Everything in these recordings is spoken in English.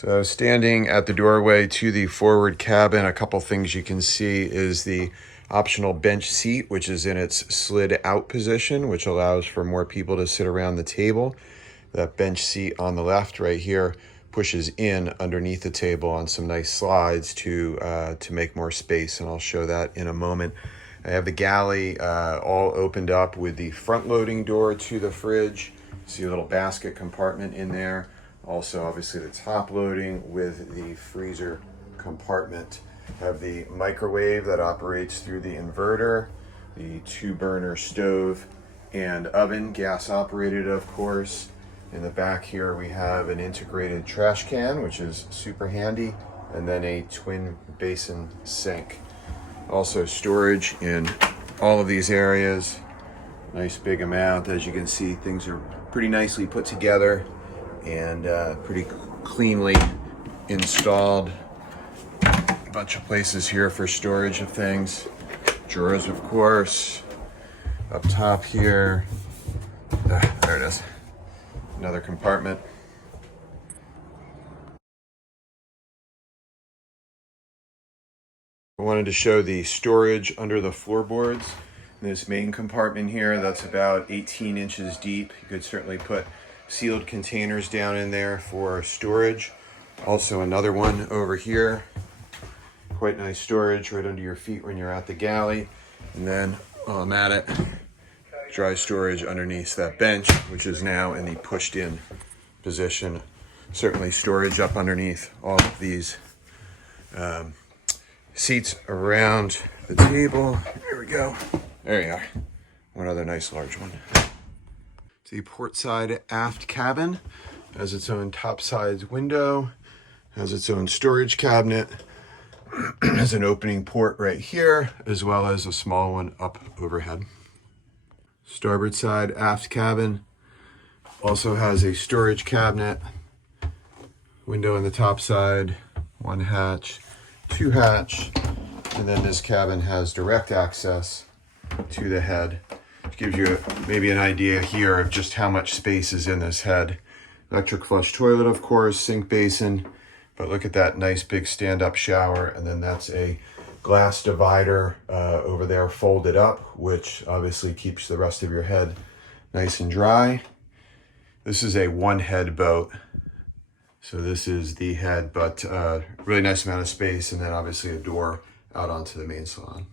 So standing at the doorway to the forward cabin, a couple things you can see is the optional bench seat, which is in its slid out position, which allows for more people to sit around the table. That bench seat on the left right here pushes in underneath the table on some nice slides to make more space, and I'll show that in a moment. I have the galley all opened up with the front loading door to the fridge. See a little basket compartment in there. Also, obviously, the top loading with the freezer compartment. Have the microwave that operates through the inverter, the 2-burner stove and oven, gas operated, of course. In the back here, we have an integrated trash can, which is super handy, and then a twin basin sink. Also, storage in all of these areas. Nice big amount. As you can see, things are pretty nicely put together and pretty cleanly installed. A bunch of places here for storage of things. Drawers, of course. Up top here. There it is. Another compartment. I wanted to show the storage under the floorboards. This main compartment here, that's about 18 inches deep. You could certainly put sealed containers down in there for storage. Also another one over here. Quite nice storage right under your feet when you're at the galley. And then while I'm at it, dry storage underneath that bench, which is now in the pushed in position. Certainly storage up underneath all of these seats around the table. Here we go. There you are. One other nice large one. The port side aft cabin has its own top sides window, has its own storage cabinet, has an opening port right here, as well as a small one up overhead. Starboard side aft cabin also has a storage cabinet, window on the top side, 1 hatch, 2 hatch, and then this cabin has direct access to the head. Which gives you maybe an idea here of just how much space is in this head. Electric flush toilet, of course, sink basin, but look at that nice big stand-up shower, and then that's a glass divider over there folded up, which obviously keeps the rest of your head nice and dry. This is a 1-head boat. So this is the head, but really nice amount of space, and then obviously a door out onto the main salon.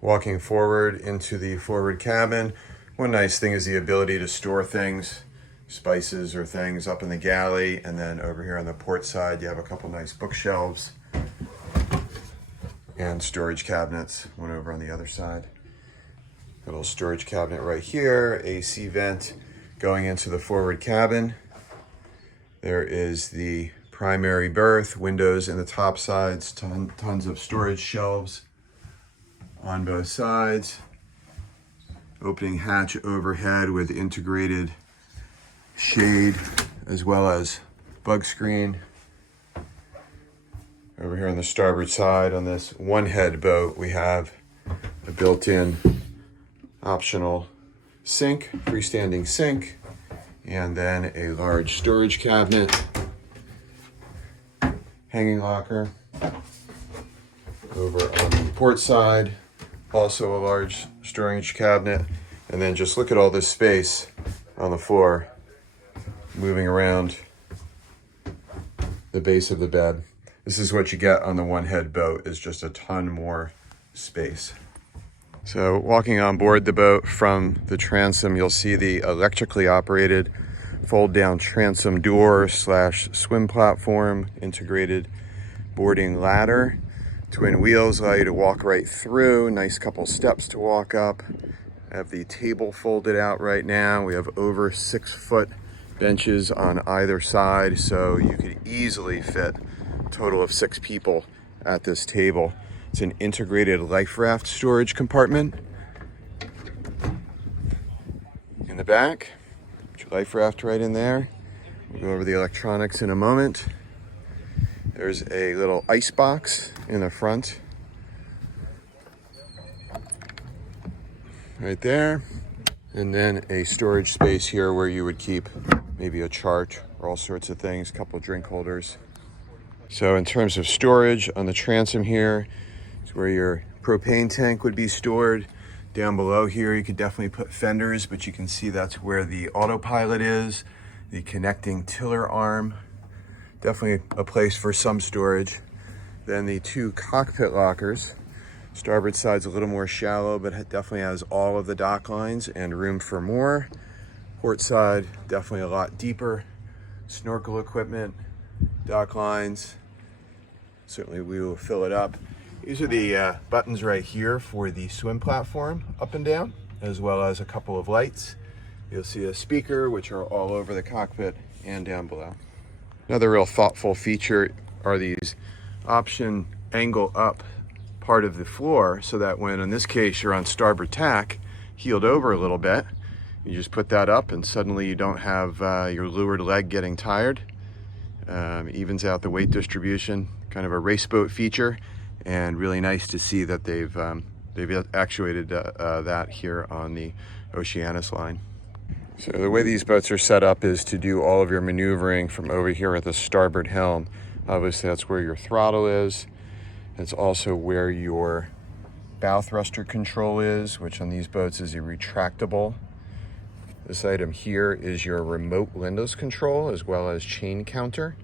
Walking forward into the forward cabin, one nice thing is the ability to store things, spices or things up in the galley, and then over here on the port side, you have a couple nice bookshelves and storage cabinets, one over on the other side. A little storage cabinet right here, AC vent going into the forward cabin. There is the primary berth, windows in the top sides, tons of storage shelves on both sides. Opening hatch overhead with integrated shade as well as bug screen. Over here on the starboard side on this 1-head boat, we have a built-in optional sink, freestanding sink, and then a large storage cabinet, hanging locker. Over on the port side, also a large storage cabinet, and then just look at all this space on the floor moving around the base of the bed. This is what you get on the 1-head boat, is just a ton more space. So walking on board the boat from the transom, you'll see the electrically operated fold down transom door / swim platform, integrated boarding ladder. Twin wheels allow you to walk right through, nice couple steps to walk up. I have the table folded out right now. We have over 6-foot benches on either side, so you could easily fit a total of 6 people at this table. It's an integrated life raft storage compartment. In the back, put your life raft right in there. We'll go over the electronics in a moment. There's a little ice box in the front. Right there. And then a storage space here where you would keep maybe a chart or all sorts of things, a couple drink holders. So in terms of storage on the transom here, it's where your propane tank would be stored. Down below here, you could definitely put fenders, but you can see that's where the autopilot is, the connecting tiller arm. Definitely a place for some storage. Then the two cockpit lockers. Starboard side's a little more shallow, but it definitely has all of the dock lines and room for more. Port side, definitely a lot deeper. Snorkel equipment, dock lines. Certainly we will fill it up. These are the buttons right here for the swim platform, up and down, as well as a couple of lights. You'll see a speaker, which are all over the cockpit and down below. Another real thoughtful feature are these option angle up part of the floor, so that when, in this case, you're on starboard tack, heeled over a little bit, you just put that up and suddenly you don't have your leeward leg getting tired. Evens out the weight distribution, kind of a race boat feature, and really nice to see that they've actuated that here on the Oceanis line. So the way these boats are set up is to do all of your maneuvering from over here at the starboard helm. Obviously that's where your throttle is. It's also where your bow thruster control is, which on these boats is a retractable. This item here is your remote windlass control, as well as chain counter.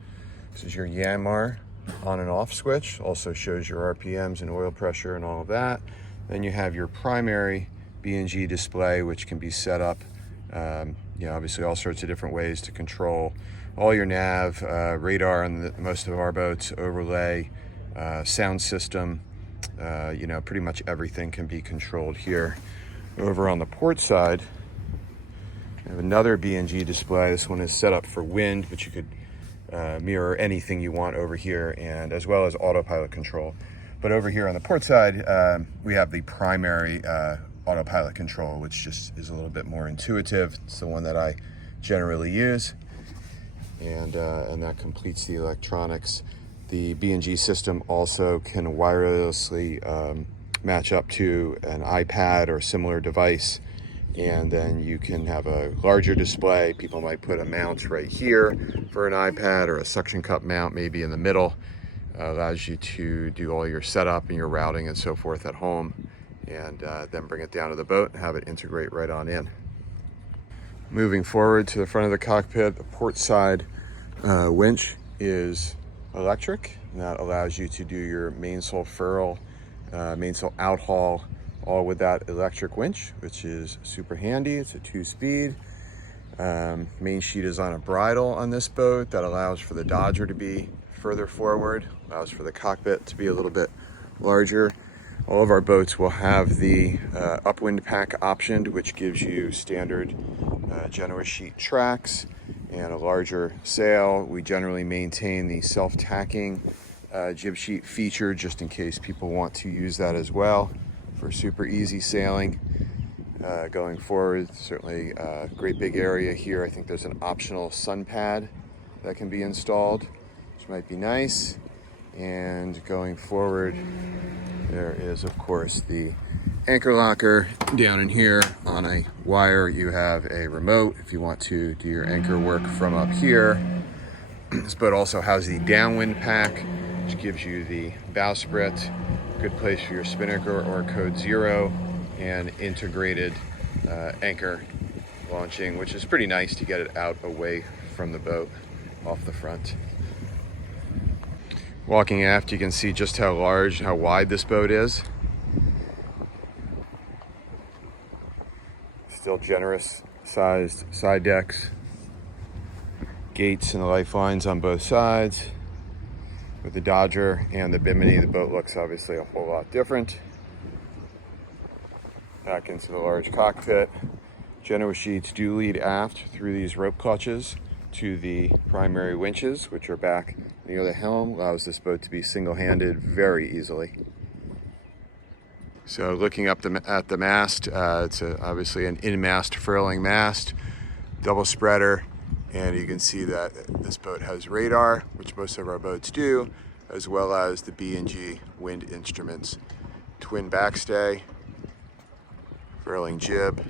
This is your Yanmar on and off switch. Also shows your RPMs and oil pressure and all of that. Then you have your primary B&G display, which can be set up, obviously all sorts of different ways to control all your nav, radar on most of our boats, overlay, sound system, pretty much everything can be controlled here. Over on the port side, we have another B&G display. This one is set up for wind, but you could mirror anything you want over here, and as well as autopilot control. But over here on the port side, we have the primary autopilot control, which just is a little bit more intuitive. It's the one that I generally use, and that completes the electronics. The B&G system also can wirelessly match up to an iPad or similar device, and then you can have a larger display. People might put a mount right here for an iPad, or a suction cup mount maybe in the middle. Allows you to do all your setup and your routing and so forth at home, and then bring it down to the boat and have it integrate right on in. Moving forward to the front of the cockpit, the port side winch is electric, and that allows you to do your mainsail furl, mainsail outhaul, all with that electric winch, which is super handy. It's a 2-speed. Main sheet is on a bridle on this boat that allows for the Dodger to be further forward, allows for the cockpit to be a little bit larger. All of our boats will have the upwind pack optioned, which gives you standard Genoa sheet tracks and a larger sail. We generally maintain the self-tacking jib sheet feature, just in case people want to use that as well for super easy sailing. Going forward, certainly a great big area here. I think there's an optional sun pad that can be installed, which might be nice. And going forward, there is of course the anchor locker down in here. On a wire, you have a remote if you want to do your anchor work from up here. This boat also has the downwind pack, which gives you the bowsprit, good place for your spinnaker or code 0, and integrated anchor launching, which is pretty nice to get it out away from the boat off the front. Walking aft, you can see just how large, how wide this boat is. Still generous sized side decks, gates and the lifelines on both sides. With the Dodger and the Bimini, the boat looks obviously a whole lot different. Back into the large cockpit. Genoa sheets do lead aft through these rope clutches to the primary winches, which are back near the helm. Allows this boat to be single-handed very easily. So looking up at the mast, it's obviously an in-mast furling mast, double spreader, and you can see that this boat has radar, which most of our boats do, as well as the B&G wind instruments. Twin backstay, furling jib,